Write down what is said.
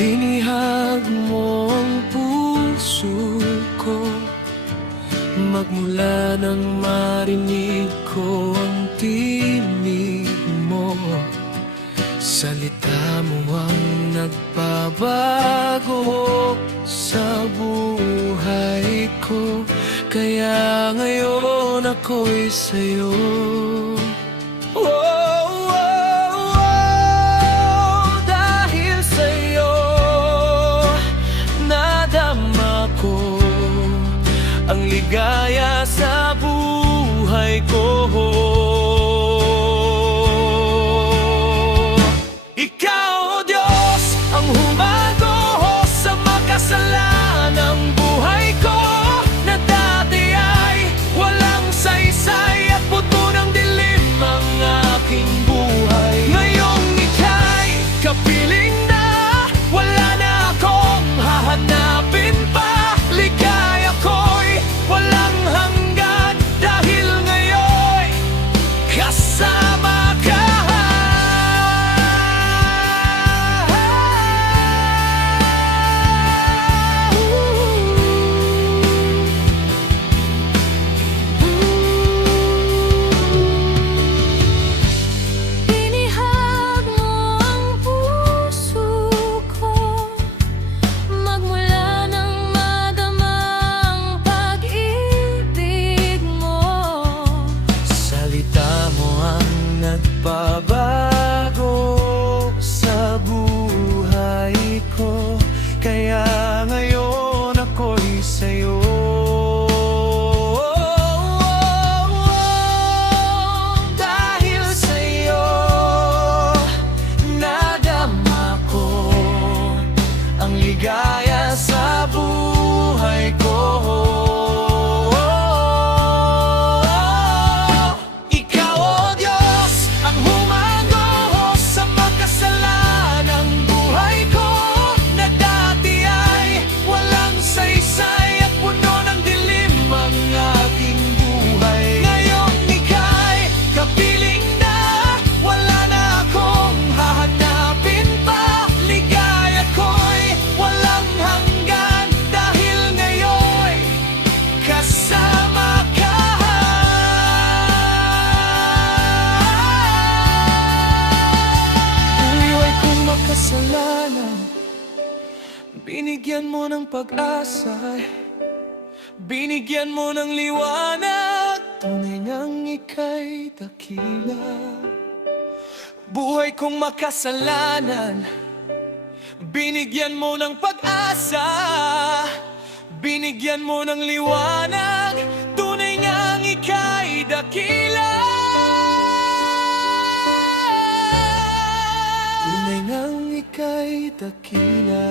Binihag mo ang puso ko, magmula nang marinig ko ang tinig mo. Salita mo ang nagpabago sa buhay ko, kaya ngayon ako'y sa'yo. Ang ligaya sa buhay ko. Ikaw, O Diyos, ang humago sa makasalanang buhay ko, na dati ay walang saysay at puto ng dilim ang aking buhay. Ngayong ika'y kapiling na, wala na akong hahanapin pa. Ligaya ko'y walang hanggan, dahil ngayon kasama ka. Binihag mo ang puso ko, magmula nang madama ang pag-ibig mo. Salita mo ang nagpabago sa buhay ko, kaya ngayon ako'y sa'yo. Dahil sa'yo nadama ko ang ligaya sa buhay ko. Ikaw, O Diyos, ang humago sa makasalanang buhay ko, na dati ay walang saysay at puno ng dilim ang aking buhay. Ngayong ika'y kapiling na, wala na akong hahanapin pa. Ligaya ko'y walang hanggan, dahil ngayon kasama ka. Buhay kong makasalanan, binigyan mo ng pag-asa, binigyan mo ng liwanag, tunay ngang ika'y dakila. Buhay kong makasalanan, binigyan mo ng pag-asa, binigyan mo ng liwanag, tunay ngang ika'y dakila. Tunay ngang ika'y dakila.